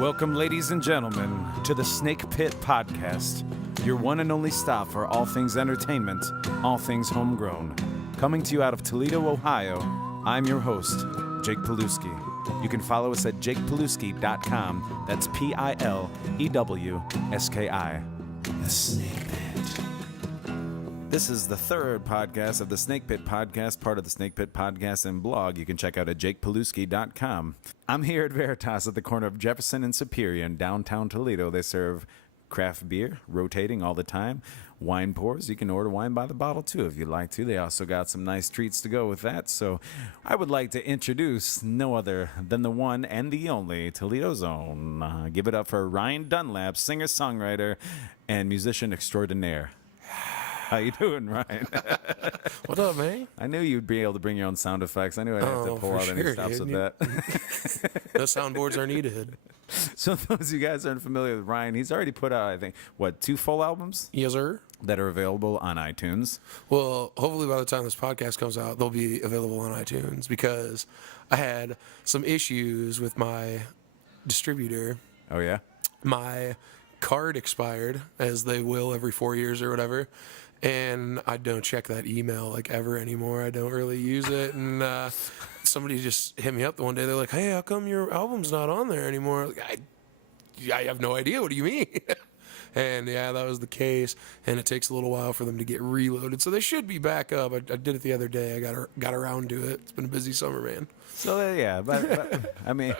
Welcome, ladies and gentlemen, to the Snake Pit Podcast, your one and only stop for all things entertainment, all things homegrown. Coming to you out of Toledo, Ohio, I'm your host, Jake Pilewski. You can follow us at jakepilewski.com. That's Pilewski. The Snake Pit. This is the third podcast of the Snake Pit Podcast, part of the Snake Pit Podcast and blog you can check out at jakepilewski.com. I'm here at Veritas at the corner of Jefferson and Superior in downtown Toledo. They serve craft beer, rotating all the time, wine pours. You can order wine by the bottle too if you'd like to. They also got some nice treats to go with that. So I would like to introduce no other than the one and the only Toledo's own. Give it up for Ryan Dunlap, singer-songwriter and musician extraordinaire. How you doing, Ryan? What up, man? I knew you'd be able to bring your own sound effects. I knew I'd have to pull out any stops with that. No soundboards are needed. So those of you guys aren't familiar with Ryan, he's already put out, I think, 2 full albums? Yes, sir. That are available on iTunes. Well, hopefully by the time this podcast comes out, they'll be available on iTunes because I had some issues with my distributor. Oh, yeah? My card expired, as they will every 4 years or whatever. And I don't check that email like ever anymore. I don't really use it. And somebody just hit me up the one day. They're like, "Hey, how come your album's not on there anymore?" Like, I have no idea. What do you mean? And yeah, that was the case. And it takes a little while for them to get reloaded. So they should be back up. I did it the other day. I got around to it. It's been a busy summer, man. So yeah, but I mean,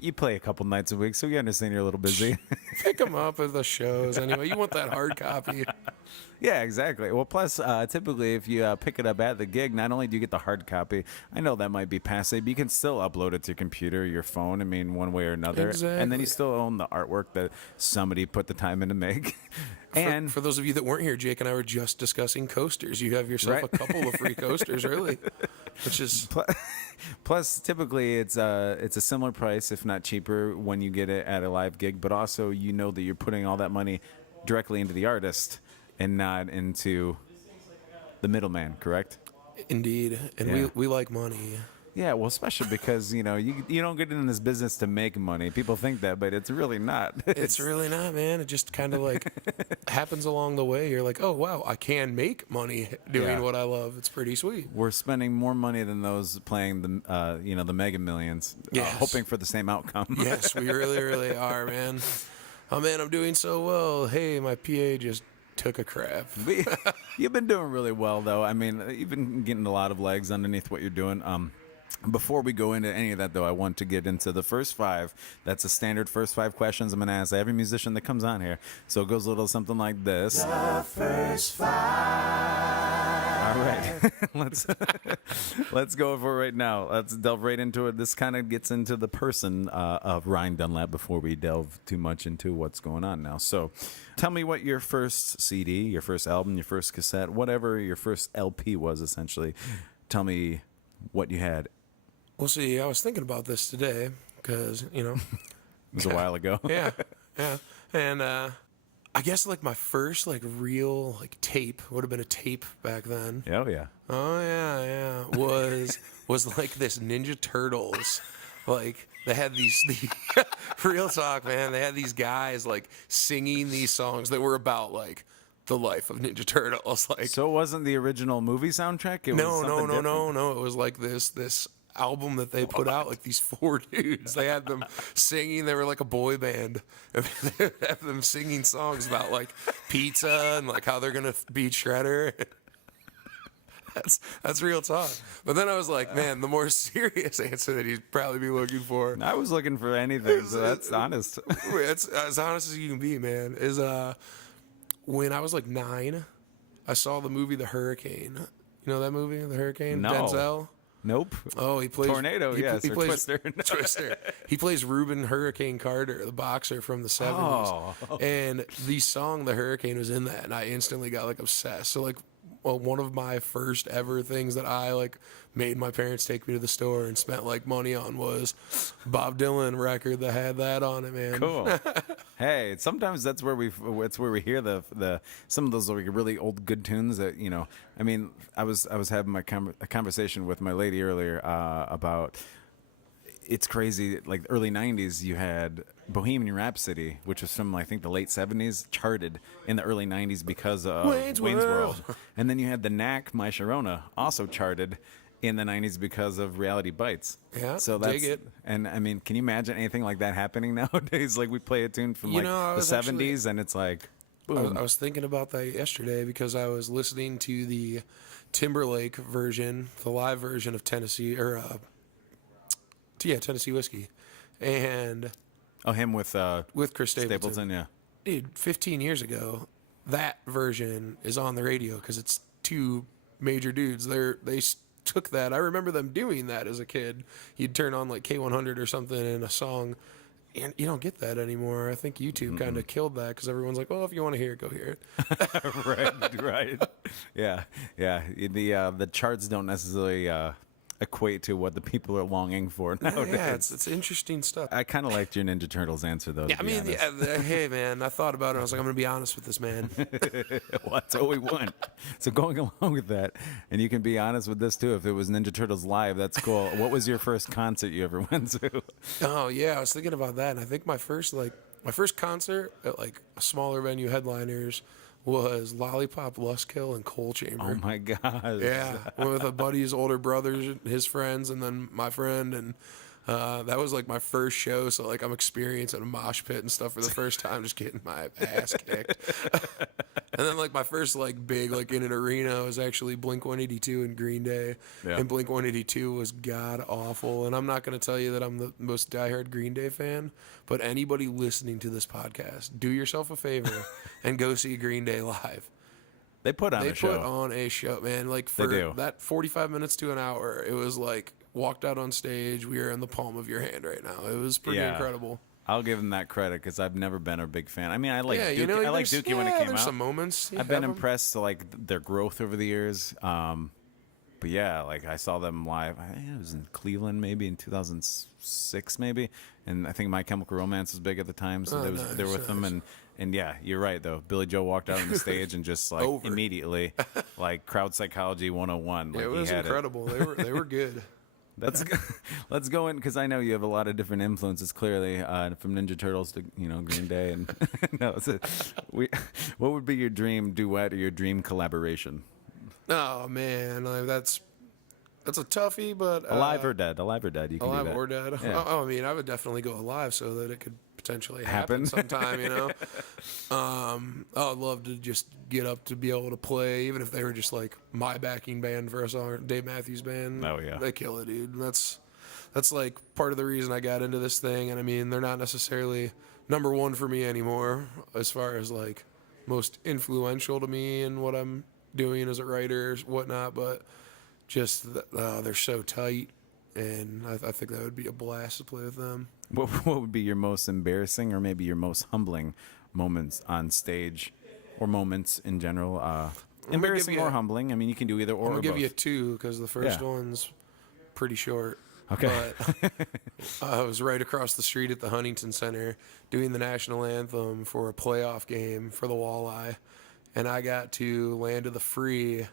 you play a couple nights a week, so we understand you're a little busy. Pick them up at the shows anyway. You want that hard copy. Yeah, exactly. Well, plus, typically, if you pick it up at the gig, not only do you get the hard copy, I know that might be passe, but you can still upload it to your computer, your phone, I mean, one way or another. Exactly. And then you still own the artwork that somebody put the time in to make. And for those of you that weren't here, Jake and I were just discussing coasters. You have yourself a couple of free coasters, really, which is... Plus, typically, it's a similar price, if not cheaper, when you get it at a live gig, but also you know that you're putting all that money directly into the artist and not into the middleman, correct? Indeed. And we like money. Yeah, well, especially because, you don't get in this business to make money. People think that, but it's really not. It's really not, man. It just kind of like happens along the way. You're like, oh, wow, I can make money doing what I love. It's pretty sweet. We're spending more money than those playing the Mega Millions, hoping for the same outcome. Yes, we really, really are, man. Oh, man, I'm doing so well. Hey, my PA just took a crap. You've been doing really well, though. I mean, you've been getting a lot of legs underneath what you're doing. Before we go into any of that, though, I want to get into the first 5. That's a standard first 5 questions I'm going to ask every musician that comes on here. So it goes a little something like this. The first 5. All right. Let's go for it right now. Let's delve right into it. This kind of gets into the person of Ryan Dunlap before we delve too much into what's going on now. So tell me what your first CD, your first album, your first cassette, whatever your first LP was, essentially. Tell me what you had. Well, see, I was thinking about this today because, it was a while ago. Yeah. And I guess like my first like real like tape would have been a tape back then. Oh yeah. Oh yeah. Was like this Ninja Turtles. Like they had these real talk, man. They had these guys like singing these songs that were about like the life of Ninja Turtles. Like, so it wasn't the original movie soundtrack? It was no. It was like this album that they put out, like these 4 dudes. They had them singing. They were like a boy band. They had them singing songs about like pizza and like how they're gonna beat Shredder. That's real talk. But then I was like, man, the more serious answer that he'd probably be looking for. I was looking for anything, so that's honest. It's as honest as you can be, man. Is when I was like 9, I saw the movie The Hurricane. You know that movie, The Hurricane? No. Denzel? Nope. Oh, he plays Tornado, yes, he or plays Twister. Twister. He plays Reuben Hurricane Carter, the boxer from the 70s. Oh. And the song The Hurricane was in that, and I instantly got like obsessed. So like, well, one of my first ever things that I like made my parents take me to the store and spent like money on was Bob Dylan record that had that on it, man. Cool. Hey, sometimes that's where we hear the some of those like really old good tunes that, I mean, I was having a conversation with my lady earlier about it's crazy. Like early '90s, you had Bohemian Rhapsody, which was from I think the late '70s, charted in the early '90s because of Wayne's World. And then you had the Knack, My Sharona, also charted in the '90s because of Reality Bites. Yeah, so that's dig it. And I mean, can you imagine anything like that happening nowadays? Like we play a tune from You know, I the was '70s, and it's like, boom. I was thinking about that yesterday because I was listening to the Timberlake version, the live version of Tennessee Whiskey, and Him with Chris Stapleton. Yeah. Dude, 15 years ago, that version is on the radio because it's two major dudes. They took that. I remember them doing that as a kid. You'd turn on like K100 or something in a song, and you don't get that anymore. I think YouTube kind of killed that because everyone's like, well, if you want to hear it, go hear it. right. Yeah. The charts don't necessarily equate to what the people are longing for nowadays. Yeah, it's interesting stuff. I kind of liked your Ninja Turtles answer, though. Yeah, I mean, hey, man, I thought about it. I was like, I'm going to be honest with this man. Well, that's what we want. So going along with that, and you can be honest with this, too. If it was Ninja Turtles live, that's cool. What was your first concert you ever went to? Oh, yeah, I was thinking about that. And I think my first concert at, like, a smaller venue, Headliners, was Lollipop, Lustkill, and Coal Chamber. Oh, my gosh. Yeah, with a buddy's older brothers, his friends, and then my friend, and that was like my first show. So like I'm experiencing a mosh pit and stuff for the first time, just getting my ass kicked. And then like my first like big like in an arena was actually Blink-182 and Green Day, and Blink-182 was god awful. And I'm not going to tell you that I'm the most diehard Green Day fan, but anybody listening to this podcast, do yourself a favor and go see Green Day live. They put on a show. They put on a show, man. Like for that 45 minutes to an hour, it was like walked out on stage. We are in the palm of your hand right now. It was pretty incredible. I'll give them that credit because I've never been a big fan. I mean, I like Dookie. I like Dookie when it came out. Some moments. I've been impressed to like their growth over the years. But yeah, like I saw them live. I think it was in Cleveland, maybe in 2006, maybe. And I think My Chemical Romance was big at the time, so they were with them. And yeah, you're right though. Billy Joe walked out on the stage and just like immediately, like crowd psychology 101. Like, it was incredible. They were good. Let's go in because I know you have a lot of different influences. Clearly, from Ninja Turtles to Green Day, and what would be your dream duet or your dream collaboration? Oh man, like, that's a toughie, but alive or dead. You can alive do that. or dead. Yeah. Oh, I mean, I would definitely go alive so that it could potentially happen sometime. I'd love to just get up to be able to play, even if they were just like my backing band for a song, Dave Matthews Band. Oh yeah, they kill it, dude. That's like part of the reason I got into this thing. And I mean, they're not necessarily number one for me anymore as far as like most influential to me and what I'm doing as a writer, whatnot. But just they're so tight, and I think that would be a blast to play with them. What would be your most embarrassing or maybe your most humbling moments on stage, or moments in general? Embarrassing or humbling? I mean, you can do either or. I'm gonna give both. you two because the first one's pretty short. Okay. But I was right across the street at the Huntington Center doing the national anthem for a playoff game for the Walleye, and I got to land to the free.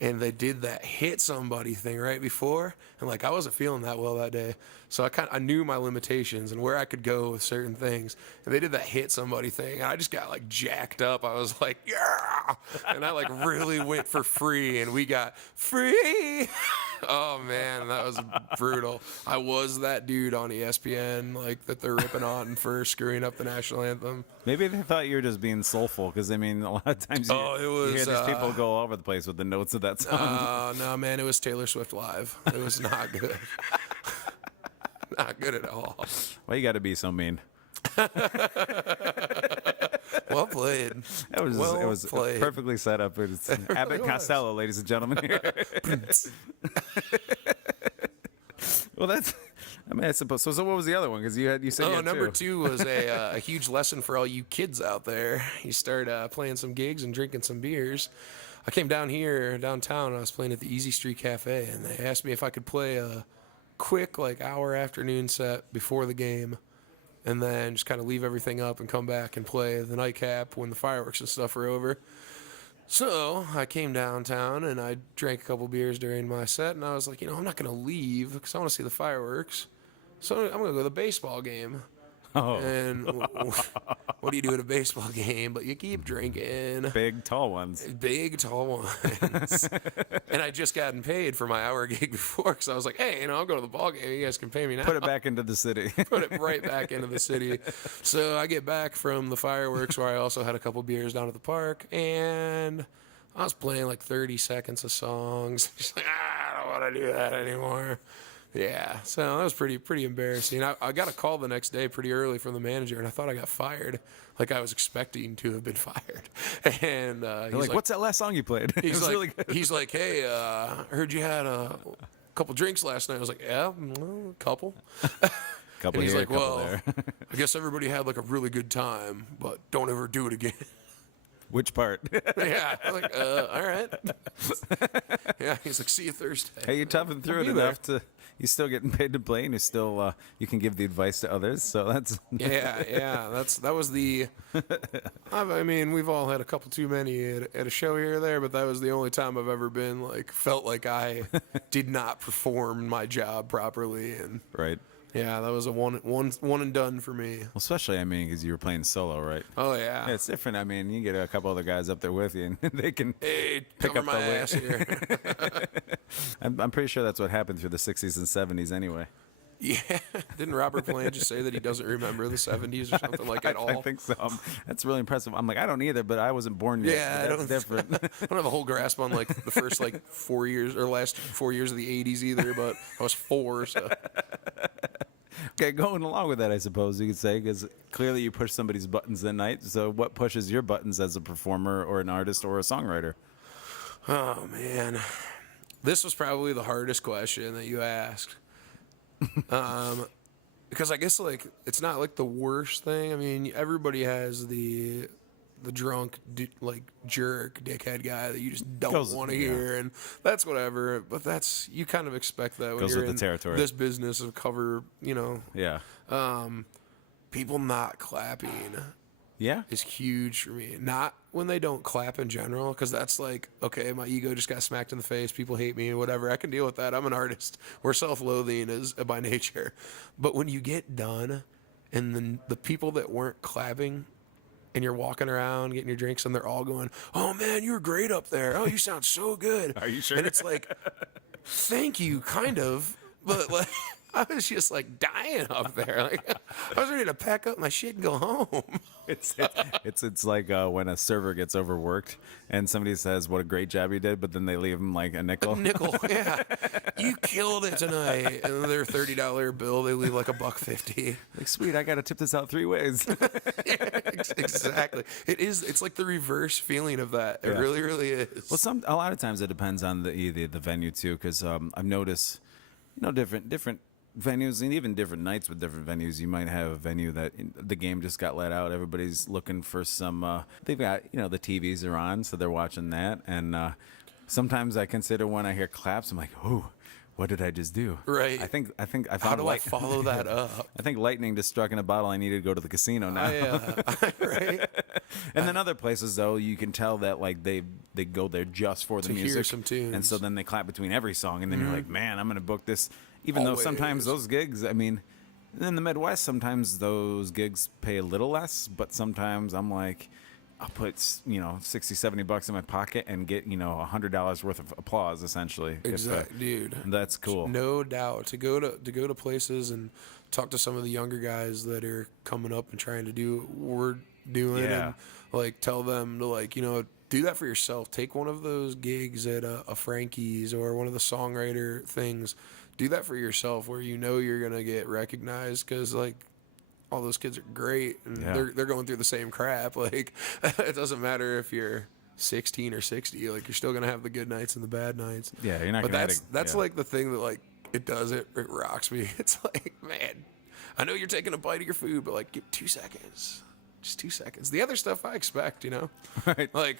And they did that hit somebody thing right before, and like I wasn't feeling that well that day, so I knew my limitations and where I could go with certain things. And they did that hit somebody thing, and I just got like jacked up. I was like, yeah, and I like really went for free, and we got free. Oh man, that was brutal. I was that dude on ESPN like that they're ripping on for screwing up the national anthem. Maybe they thought you were just being soulful because I mean a lot of times you hear these people go all over the place with the notes of that song. No man, it was Taylor Swift live. It was not good. Not good at all. Why you got to be so mean? Well played. It was perfectly set up. It's Abbott and Costello, ladies and gentlemen. Here. Well, I suppose. So what was the other one? Because you said you had number two was a huge lesson for all you kids out there. You start playing some gigs and drinking some beers. I came downtown, and I was playing at the Easy Street Cafe, and they asked me if I could play a quick like hour afternoon set before the game, and then just kind of leave everything up and come back and play the nightcap when the fireworks and stuff are over. So I came downtown and I drank a couple beers during my set, and I was like, I'm not going to leave because I want to see the fireworks. so I'm gonna go to the baseball game. Oh, And what do you do at a baseball game? But you keep drinking. big, tall ones. Big, tall ones. And I just gotten paid for my hour gig before, because I was like, hey, I'll go to the ball game. You guys can pay me now. Put it back into the city. Put it right back into the city. So I get back from the fireworks, where I also had a couple beers down at the park, and I was playing like 30 seconds of songs. Just like, I don't want to do that anymore. Yeah, so that was pretty embarrassing. I got a call the next day pretty early from the manager, and I thought I got fired. Like, I was expecting to have been fired. And he's like, what's that last song you played? It he's was like, really good. he's like, hey, I heard you had a couple drinks last night. I was like, yeah, a couple. Couple And he's here, like, couple well, there. I guess everybody had like a really good time, but don't ever do it again. Which part? Yeah, I'm like, all right. Yeah, he's like, see you Thursday. Hey, you toughened through it be there. enough to. You're still getting paid to play, and you're still you can give the advice to others. So that's Yeah. That was the. I mean, we've all had a couple too many at a show here or there, but that was the only time I've ever been like felt like I did not perform my job properly, and right. yeah, that was a one and done for me. Well, especially because you were playing solo, right? Oh yeah. Yeah, it's different. I mean, you get a couple other guys up there with you, and they can Hey, pick cover up my the weight. ass here. I'm pretty sure that's what happened through the 60s and 70s anyway. Yeah, didn't Robert Plant just say that he doesn't remember the 70s or something like at all? I think so. That's really impressive. I'm like, I don't either, but I wasn't born yet. Yeah, That's different. I don't have a whole grasp on like the first like 4 years or last 4 years of the 80s either, but I was 4, so. Okay, going along with that, I suppose you could say, because clearly you push somebody's buttons that night. So what pushes your buttons as a performer or an artist or a songwriter? Oh man, this was probably the hardest question that you asked. Because I guess like it's not like the worst thing. I mean, everybody has the drunk like jerk dickhead guy that you just don't want to hear, and that's whatever. But that's, you kind of expect that when Goes you're with the in territory. this business of cover. Yeah. People not clapping Yeah. is huge for me. Not when they don't clap in general, because that's like, okay, my ego just got smacked in the face. People hate me, whatever. I can deal with that. I'm an artist. We're self-loathing is by nature. But when you get done, and then the people that weren't clapping, and you're walking around getting your drinks, and they're all going, "Oh man, you were great up there. Oh, you sound so good." Are you sure? And it's like, thank you, kind of, but like. I was just like dying up there. Like, I was ready to pack up my shit and go home. It's like when a server gets overworked and somebody says what a great job you did, but then they leave them like a nickel. Nickel, yeah. You killed it tonight. And their $30 bill, they leave like $1.50. Like, sweet, I got to tip this out 3 ways. Yeah, exactly. It's like the reverse feeling of that. It Yeah. really, really is. Well, a lot of times it depends on the venue too, because I've noticed, different venues, and even different nights with different venues. You might have a venue that the game just got let out. Everybody's looking for some. They've got the TVs are on, so they're watching that. And sometimes I consider when I hear claps, I'm like, ooh, what did I just do? Right. I think I found. How do I follow that up? I think lightning just struck in a bottle. I needed to go to the casino now. Right. And then other places, though, you can tell that like they go there just for the To hear music, some tunes. and so then they clap between every song, and then you're like, man, I'm gonna book this. Even though sometimes Always. those gigs, I mean, in the Midwest, sometimes those gigs pay a little less, but sometimes I'm like, I'll put $60-$70 in my pocket and get $100 worth of applause essentially. Exactly, dude. That's cool. No doubt. To go to places and talk to some of the younger guys that are coming up and trying to do what we're doing, Yeah. and like tell them to do that for yourself. Take one of those gigs at a Frankie's or one of the songwriter things. Do that for yourself, where you're gonna get recognized, because like all those kids are great, and Yeah. they're going through the same crap. Like, it doesn't matter if you're 16 or 60. Like, you're still gonna have the good nights and the bad nights. Yeah, you're not But gonna. that's like the thing that like it rocks me. It's like, man, I know you're taking a bite of your food, but like, give 2 seconds, just 2 seconds. The other stuff I expect, Right. like.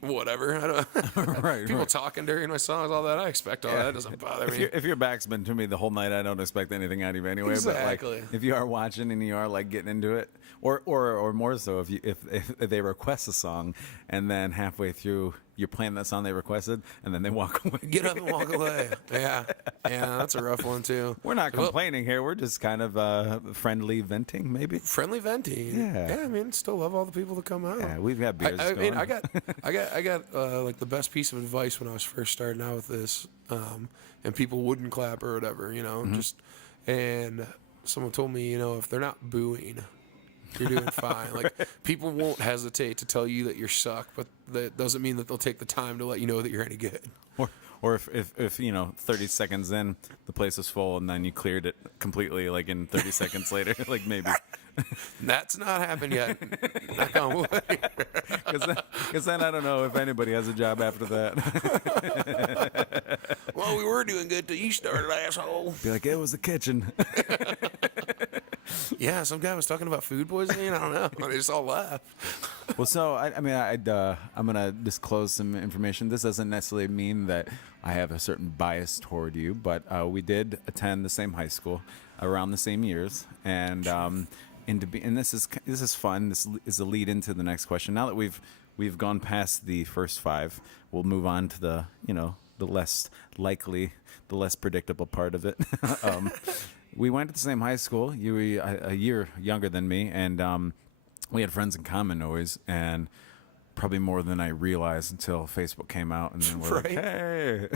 Whatever. I don't, Right, people right. talking during my songs, all that, I expect all that. That doesn't bother me. If your back's been to me the whole night, I don't expect anything out of you anyway. Exactly. But like, if you are watching and you are like getting into it, or more so, if they request a song and then halfway through you're playing that song they requested, and then they walk away. Get up and walk away. Yeah, that's a rough one too. We're not complaining here. We're just kind of friendly venting, maybe. Friendly venting. Yeah. I mean, still love all the people that come out. Yeah, we've got beers. I mean, going. I got like the best piece of advice when I was first starting out with this, and people wouldn't clap or whatever, and someone told me, if they're not booing, you're doing fine. Like, people won't hesitate to tell you that you suck, but that doesn't mean that they'll take the time to let you know that you're any good. Or if 30 seconds in, the place was full, and then you cleared it completely, like in 30 seconds later, like maybe. That's not happened yet. Knock on wood. Because then I don't know if anybody has a job after that. Well, we were doing good till you started, asshole. Be like, it was the kitchen. Yeah, some guy was talking about food poisoning. I don't know. They just all laughed. Well, so I'm gonna disclose some information. This doesn't necessarily mean that I have a certain bias toward you, but we did attend the same high school around the same years, and this is fun. This is a lead into the next question. Now that we've gone past the first five, we'll move on to the the less likely, the less predictable part of it. We went to the same high school. You were a year younger than me, and we had friends in common always, and probably more than I realized until Facebook came out, and then we're like, hey.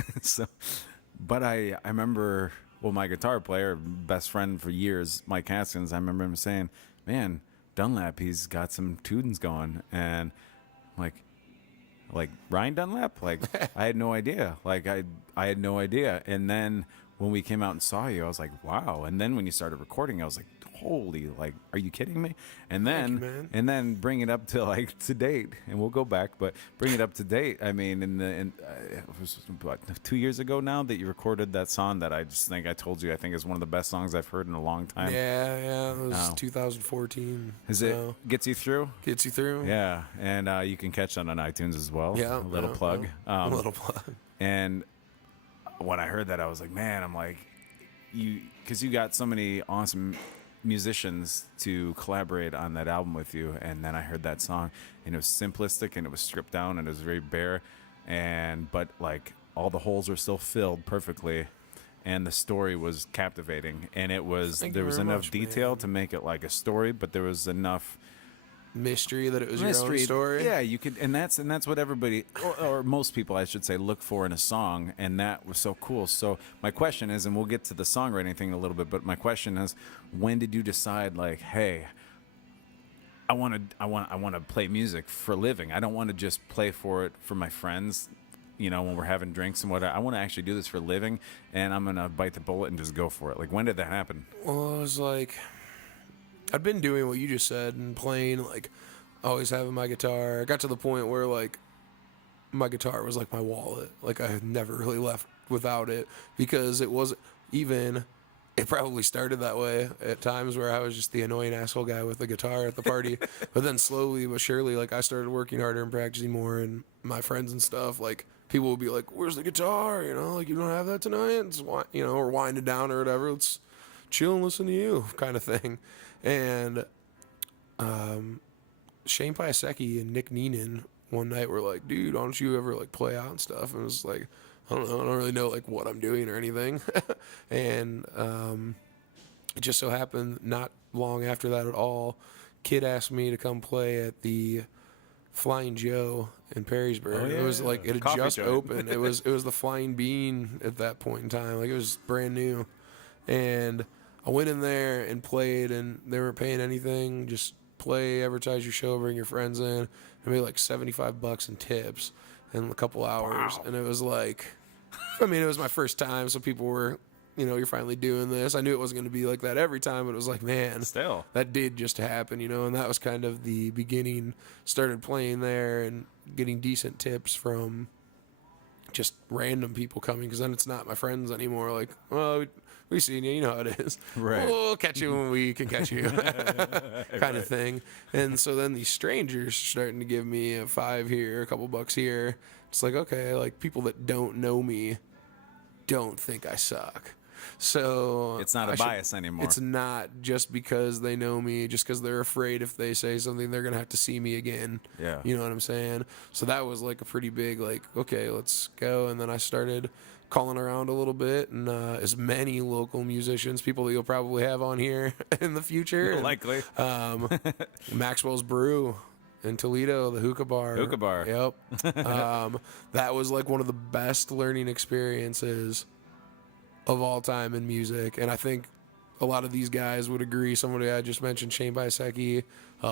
But I remember, my guitar player, best friend for years, Mike Haskins, I remember him saying, man, Dunlap, he's got some tunes going, and I'm like Ryan Dunlap? Like, I had no idea. Like, I had no idea. And then when we came out and saw you, I was like, wow. And then when you started recording, I was like, holy, like, are you kidding me? And then bring it up to to date, and we'll go back, but bring it up to date. I mean, it was about 2 years ago now that you recorded that song that I just think I told you I think is one of the best songs I've heard in a long time. Yeah, it was 2014. It gets you through? Gets you through. Yeah, and you can catch that on iTunes as well. Yeah, a little plug. A little plug. And when I heard that, I was like, man, I'm like, because you got so many awesome musicians to collaborate on that album with you, and then I heard that song, and it was simplistic, and it was stripped down, and it was very bare, but like all the holes were still filled perfectly, and the story was captivating, and there was enough detail to make it like a story, but there was enough mystery that it was your own story. Yeah, you could, and that's what everybody, or most people, I should say, look for in a song, and that was so cool. So my question is, and we'll get to the songwriting thing in a little bit, but my question is, when did you decide, like, hey, I want to play music for a living. I don't want to just play for it for my friends, when we're having drinks and whatnot. I want to actually do this for a living, and I'm gonna bite the bullet and just go for it. Like, when did that happen? Well, it was like, I'd been doing what you just said and playing, like, always having my guitar. I got to the point where, like, my guitar was like my wallet. Like, I had never really left without it, because it wasn't even, it probably started that way at times where I was just the annoying asshole guy with the guitar at the party. But then slowly but surely, like, I started working harder and practicing more, and my friends and stuff, like, people would be like, where's the guitar? Like, you don't have that tonight? It's, or winding down or whatever. Let's chill and listen to you, kind of thing. And Shane Pilewski and Nick Neenan one night were like, dude, why don't you ever, like, play out and stuff? And it was like, I don't know, I don't really know, like, what I'm doing or anything. And it just so happened not long after that at all, Kid asked me to come play at the Flying Joe in Perrysburg. Oh, yeah. It was like, it had Coffee just joint. opened. It was the Flying Bean at that point in time. Like, it was brand new. And I went in there and played, and they weren't paying anything. Just play, advertise your show, bring your friends in. I made like $75 in tips in a couple hours. Wow. And it was like, I mean, it was my first time, so people were, you're finally doing this. I knew it wasn't going to be like that every time, but it was like, man, still, that did just happen, and that was kind of the beginning. Started playing there and getting decent tips from just random people coming, because then it's not my friends anymore. Like, well, we seen you, you know how it is. Right. We'll catch you when we can catch you, kind of thing. And so then these strangers starting to give me a $5 here, a couple bucks here. It's like, okay, like, people that don't know me don't think I suck. So It's not a bias anymore. It's not just because they know me, just because they're afraid if they say something, they're going to have to see me again. Yeah. You know what I'm saying? So that was like a pretty big, like, okay, let's go. And then I started calling around a little bit, and as many local musicians, people that you'll probably have on here in the future. Likely. Maxwell's Brew in Toledo, the hookah bar. Hookah bar. Yep. That was like one of the best learning experiences of all time in music. And I think a lot of these guys would agree. Somebody I just mentioned, Shane Bisecki,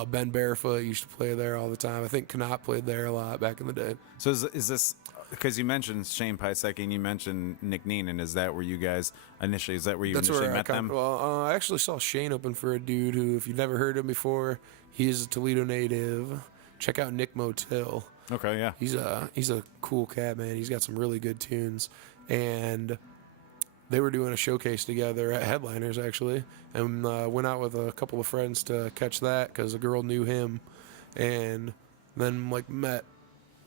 Ben Barefoot used to play there all the time. I think Knott played there a lot back in the day. So is this, because you mentioned Shane Pisecki and you mentioned Nick Neenan, is that where you guys initially, met them? Well, I actually saw Shane open for a dude who, if you've never heard him before, he's a Toledo native. Check out Nick Motil. Okay, yeah. He's a cool cat, man. He's got some really good tunes. And they were doing a showcase together at Headliners, actually, and went out with a couple of friends to catch that because a girl knew him, and then like met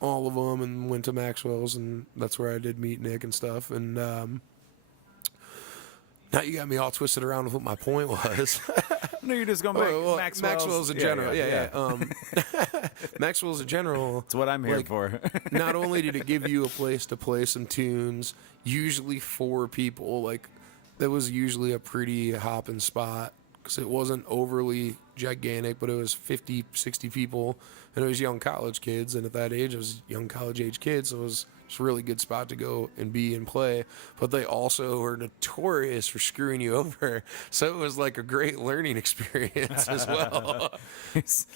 all of them and went to Maxwell's, and that's where I did meet Nick and stuff. And now you got me all twisted around with what my point was. No, you're just going back. Maxwell's in general. Yeah. Maxwell's in general. That's what I'm here for. Not only did it give you a place to play some tunes, usually 4 people, like that was usually a pretty hopping spot because it wasn't overly gigantic, but it was 50, 60 people, and it was young college kids, and at that age, it was young college age kids, so it was just a really good spot to go and be and play. But they also are notorious for screwing you over, so it was like a great learning experience as well.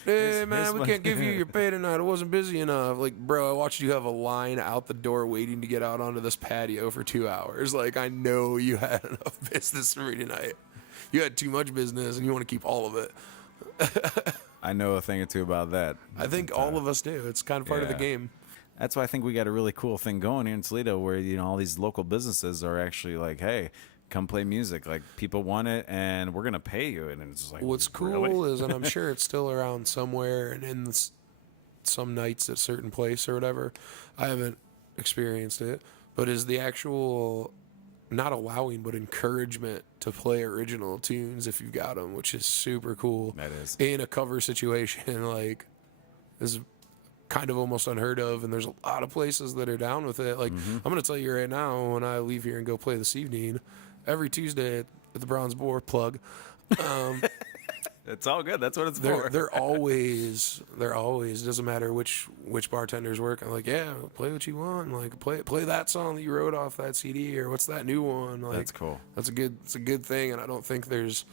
Hey man, we can't give you your pay tonight. It wasn't busy enough. Like, bro, I watched you have a line out the door waiting to get out onto this patio for 2 hours. Like, I know you had enough business for me tonight. You had too much business, and you want to keep all of it. I know a thing or two about that. I think all of us do. It's kind of part of the game. That's why I think we got a really cool thing going here in Toledo where, all these local businesses are actually like, hey, come play music. Like, people want it, and we're going to pay you. And it's just like, what's cool is, and I'm sure it's still around somewhere and in some nights at certain place or whatever. I haven't experienced it, but is the actual not allowing but encouragement to play original tunes if you've got them, which is super cool. That is. In a cover situation, like, is kind of almost unheard of, and there's a lot of places that are down with it. Like, I'm going to tell you right now, when I leave here and go play this evening, every Tuesday at the Bronze Boar plug, it's all good. That's what it's for. They're always doesn't matter which bartenders work. I'm like, yeah, play what you want. Like, play that song that you wrote off that CD, or what's that new one? Like, that's cool. It's a good thing, and I don't think there's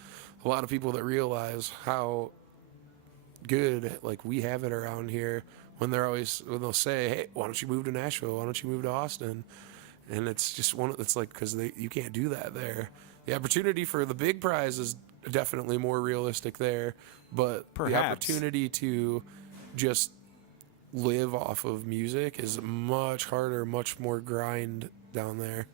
a lot of people that realize how good like we have it around here. When they'll say, hey, why don't you move to Nashville? Why don't you move to Austin? And it's just it's like, because you can't do that there. The opportunity for the big prize is definitely more realistic there, but Perhaps. The opportunity to just live off of music is much harder, much more grind down there.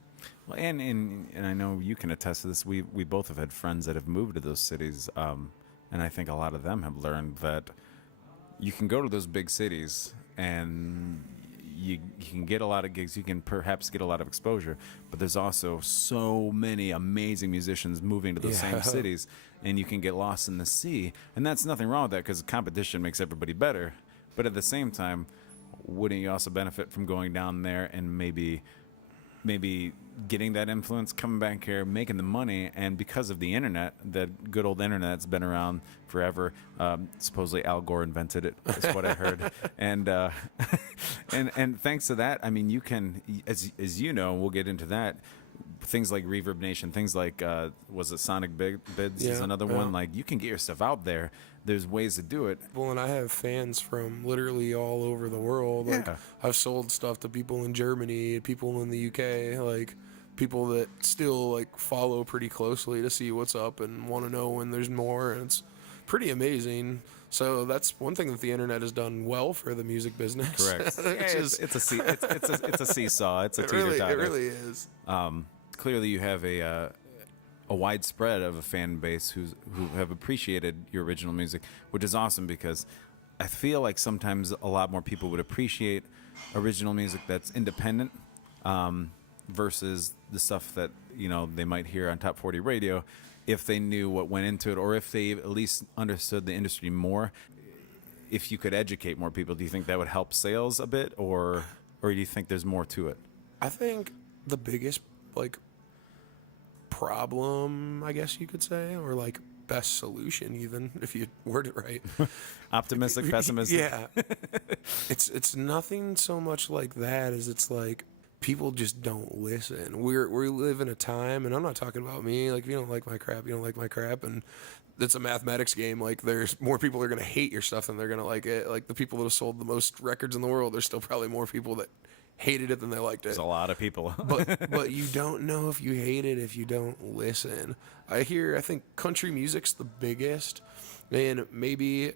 Well, and I know you can attest to this. We both have had friends that have moved to those cities, and I think a lot of them have learned that you can go to those big cities and you can get a lot of gigs. You can perhaps get a lot of exposure, but there's also so many amazing musicians moving to those same cities, and you can get lost in the sea. And that's nothing wrong with that, because competition makes everybody better. But at the same time, wouldn't you also benefit from going down there and maybe getting that influence, coming back here, making the money? And because of the internet, that good old internet that's been around forever, supposedly Al Gore invented it, is what I heard. And and thanks to that, I mean, you can, as you know, we'll get into that, things like Reverb Nation, things like was it Sonic Bids is another one. Like, you can get your stuff out there. There's ways to do it. Well, and I have fans from literally all over the world. Like, I've sold stuff to people in Germany, people in the UK, like people that still like follow pretty closely to see what's up and want to know when there's more, and it's pretty amazing. So that's one thing that the internet has done well for the music business. Correct. It's a seesaw. It's a teeter-totter. It really is. Clearly, you have a widespread of a fan base who have appreciated your original music, which is awesome, because I feel like sometimes a lot more people would appreciate original music that's independent. versus the stuff that they might hear on Top 40 radio, if they knew what went into it, or if they at least understood the industry more. If you could educate more people, do you think that would help sales a bit, or do you think there's more to it? I think the biggest problem, I guess you could say, or best solution, even if you word it right. Optimistic, pessimistic. Yeah. It's nothing so much like that as it's people just don't listen. We live in a time, and I'm not talking about me. If you don't like my crap, you don't like my crap, and it's a mathematics game. There's more people that are going to hate your stuff than they're going to like it. The people that have sold the most records in the world, there's still probably more people that hated it than they liked it. There's a lot of people. but you don't know if you hate it if you don't listen. I think country music's the biggest, and maybe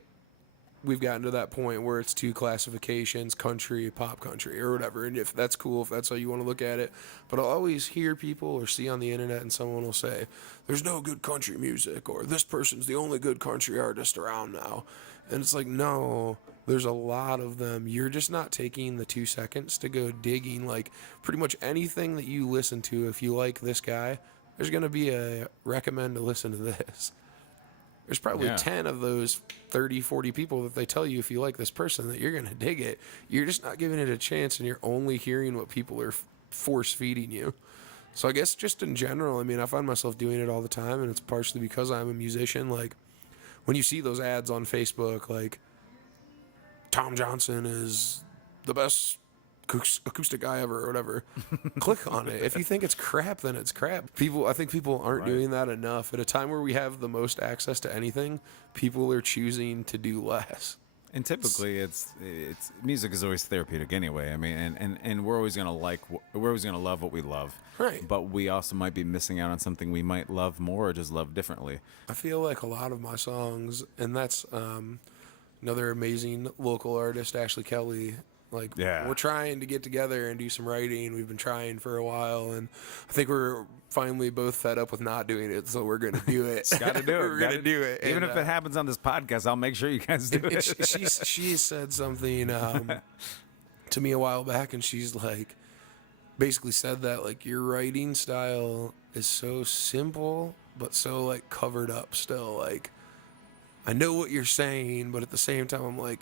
we've gotten to that point where it's two classifications, country, pop country, or whatever. And if that's cool, if that's how you want to look at it. But I'll always hear people or see on the internet, and someone will say, there's no good country music, or this person's the only good country artist around now. And it's no, there's a lot of them. You're just not taking the 2 seconds to go digging. Pretty much anything that you listen to, if you like this guy, there's going to be a recommend to listen to this. There's probably 10 of those 30, 40 people that they tell you, if you like this person, that you're going to dig it. You're just not giving it a chance, and you're only hearing what people are force feeding you. So I guess just in general, I find myself doing it all the time, and it's partially because I'm a musician. When you see those ads on Facebook, Tom Johnson is the best acoustic guy ever, or whatever, click on it. If you think it's crap, then it's crap. I think people aren't doing that enough. At a time where we have the most access to anything, people are choosing to do less. And typically, it's music is always therapeutic anyway. And we're always gonna love what we love. Right. But we also might be missing out on something we might love more, or just love differently. I feel like a lot of my songs, and that's another amazing local artist, Ashley Kelly. We're trying to get together and do some writing. We've been trying for a while, and I think we're finally both fed up with not doing it, so we're going to do it. Got to do it. We're going to do it. Even if it happens on this podcast, I'll make sure you guys do it. She said something to me a while back, and she's basically said that your writing style is so simple, but so covered up still. I know what you're saying, but at the same time, I'm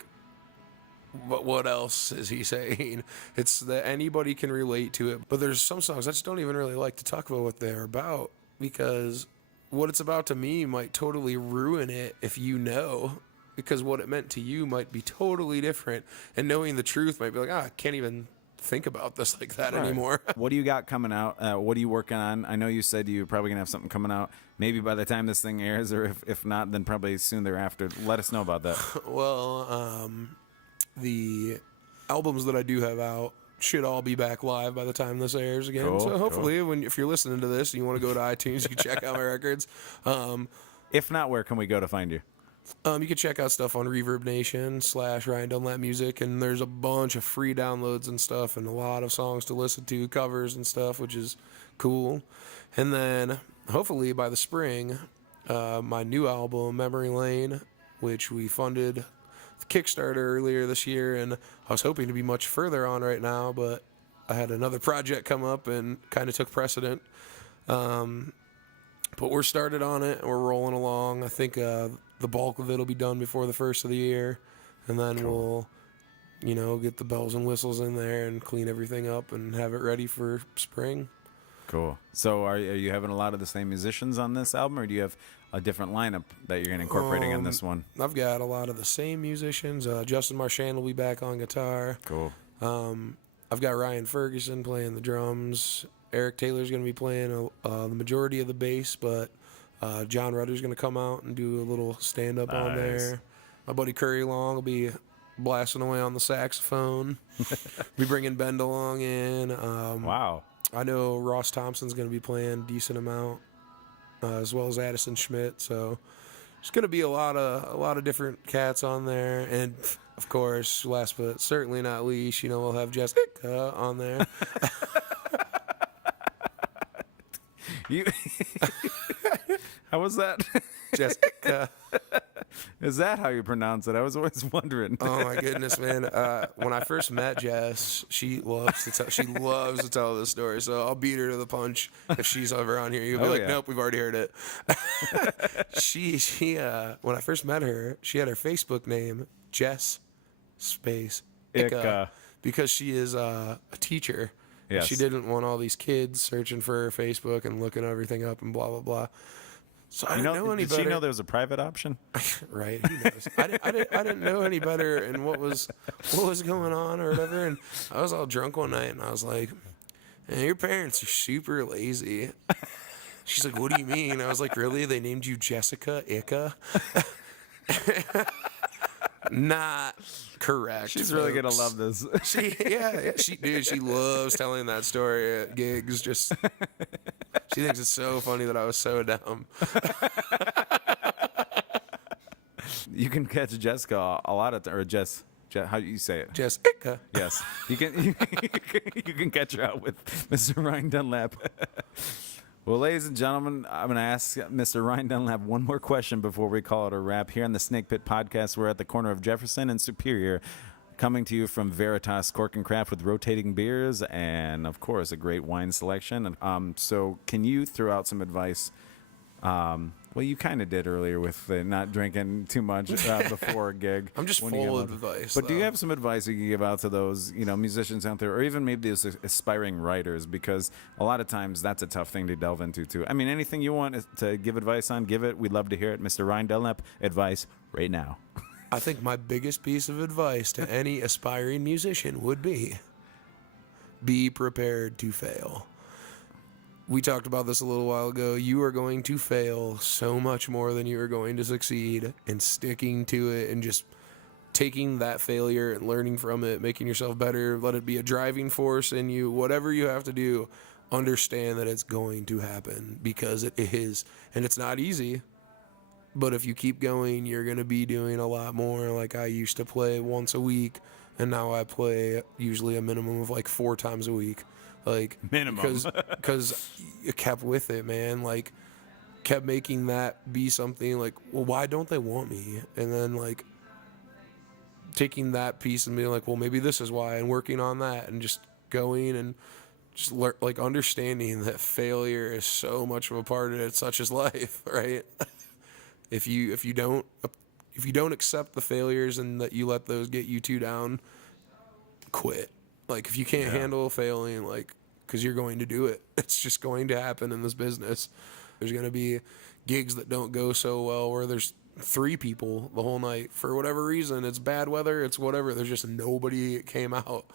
but what else is he saying? It's that anybody can relate to it. But there's some songs I just don't even really like to talk about what they're about, because what it's about to me might totally ruin it if you know, because what it meant to you might be totally different. And knowing the truth might be I can't even think about this like that anymore. What do you got coming out? What are you working on? I know you said you're probably going to have something coming out maybe by the time this thing airs, or if not, then probably soon thereafter. Let us know about that. Well, the albums that I do have out should all be back live by the time this airs again. Cool, so hopefully, if you're listening to this and you want to go to iTunes, you can check out my records. If not, where can we go to find you? You can check out stuff on Reverb Nation /Ryan Dunlap Music, and there's a bunch of free downloads and stuff, and a lot of songs to listen to, covers and stuff, which is cool. And then hopefully by the spring, my new album, Memory Lane, which we funded Kickstarter earlier this year, and I was hoping to be much further on right now, but I had another project come up and kind of took precedent. But we're started on it, and we're rolling along. I think the bulk of it will be done before the first of the year, and then we'll get the bells and whistles in there and clean everything up and have it ready for spring. Cool. So are you having a lot of the same musicians on this album, or do you have a different lineup that you're going to incorporating on this one? I've got a lot of the same musicians. Justin Marchand will be back on guitar. Cool. I've got Ryan Ferguson playing the drums. Eric Taylor's going to be playing the majority of the bass, but John Rudder's going to come out and do a little stand-up on there. My buddy Curry Long will be blasting away on the saxophone. Be bringing Ben DeLong in. Wow. I know Ross Thompson's going to be playing a decent amount, as well as Addison Schmidt. So there's going to be a lot of different cats on there, and of course, last but certainly not least, we'll have Jessica on there. How was that? Jessica. Is that how you pronounce it? I was always wondering. Oh my goodness, man! When I first met Jess, she loves to tell this story. So I'll beat her to the punch if she's ever on here. You'll be like, yeah. "Nope, we've already heard it." When I first met her, she had her Facebook name Jess space Ika, because she is a teacher. Yes. She didn't want all these kids searching for her Facebook and looking everything up and blah blah blah. So I didn't know any did better. she know there was a private option? Right, he knows. I didn't know any better and what was going on or whatever. And I was all drunk one night and I was like, "Man, your parents are super lazy." She's like, "What do you mean?" I was like, "Really? They named you Jessica Ika?" Not correct. She's really gonna love this. She loves telling that story at gigs. Just she thinks it's so funny that I was so dumb. You can catch Jessica a lot of or Jess. How do you say it? Jessica. Yes, you can. You can catch her out with Mr. Ryan Dunlap. Well, ladies and gentlemen, I'm going to ask Mr. Ryan Dunlap one more question before we call it a wrap. Here on the Snake Pit Podcast, we're at the corner of Jefferson and Superior, coming to you from Veritas Cork and Craft with rotating beers and, of course, a great wine selection. So can you throw out some advice? Well, you kind of did earlier with not drinking too much before a gig. I'm just full of advice. But do you have some advice you can give out to those, musicians out there, or even maybe those aspiring writers? Because a lot of times that's a tough thing to delve into, too. I mean, anything you want to give advice on, give it. We'd love to hear it. Mr. Ryan Dunlap, advice right now. I think my biggest piece of advice to any aspiring musician would be prepared to fail. We talked about this a little while ago. You are going to fail so much more than you are going to succeed, and sticking to it and just taking that failure and learning from it, making yourself better, let it be a driving force in you. Whatever you have to do, understand that it's going to happen, because it is. And it's not easy, but if you keep going, you're going to be doing a lot more. Like I used to play once a week, and now I play usually a minimum of like 4 times a week. Like minimum, because you kept with it, man. Like kept making that be something. Like, well, why don't they want me? And then like taking that piece and being like, well, maybe this is why, and working on that, and just going and just like understanding that failure is so much of a part of it, such as life, right? If you don't accept the failures and that you let those get you too down, quit. Like, if you can't handle failing, like, because you're going to do it. It's just going to happen in this business. There's going to be gigs that don't go so well where there's 3 people the whole night. For whatever reason, it's bad weather, it's whatever. There's just nobody came out.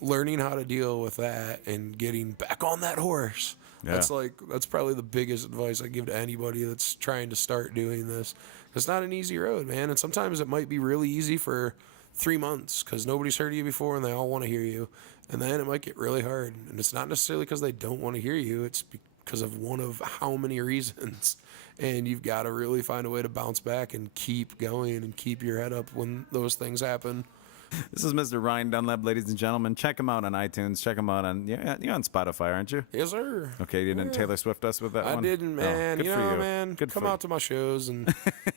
Learning how to deal with that and getting back on that horse. Yeah. That's probably the biggest advice I give to anybody that's trying to start doing this. It's not an easy road, man. And sometimes it might be really easy for 3 months because nobody's heard of you before and they all want to hear you. And then it might get really hard. And it's not necessarily because they don't want to hear you. It's because of one of how many reasons. And you've got to really find a way to bounce back and keep going and keep your head up when those things happen. This is Mr. Ryan Dunlap, ladies and gentlemen. Check him out on iTunes. Check him out on you're on Spotify, aren't you? Yes, sir. Okay, you didn't Taylor Swift us with that one? I didn't, man. Oh, man. Come out to my shows and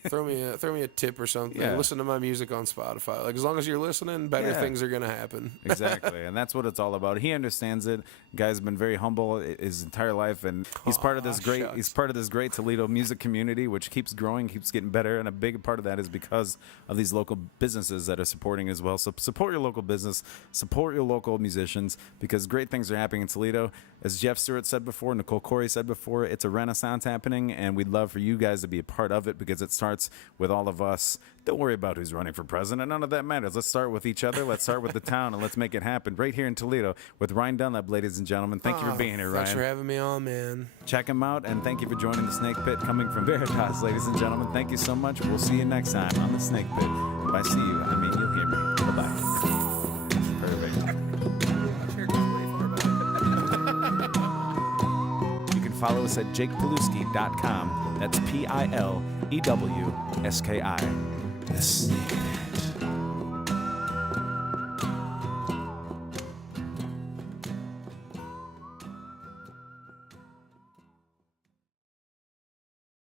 throw me a tip or something. Yeah. Listen to my music on Spotify. Like, as long as you're listening, better things are gonna happen. Exactly, and that's what it's all about. He understands it. Guy's been very humble his entire life, and he's part of this great. Shucks. He's part of this great Toledo music community, which keeps growing, keeps getting better, and a big part of that is because of these local businesses that are supporting as well. So support your local business, support your local musicians, because great things are happening in Toledo. As Jeff Stewart said before, Nicole Corey said before, it's a renaissance happening, and we'd love for you guys to be a part of it because it starts with all of us. Don't worry about who's running for president. None of that matters. Let's start with each other. Let's start with the town, and let's make it happen right here in Toledo with Ryan Dunlap, ladies and gentlemen. Thank you for being here, Ryan. Thanks for having me on, man. Check him out, and thank you for joining the Snake Pit coming from Veritas, ladies and gentlemen. Thank you so much. We'll see you next time on the Snake Pit. If I see you, I mean you'll hear me. Bye-bye. Follow us at jakepilewski.com. That's Pilewski. The Snake Pit.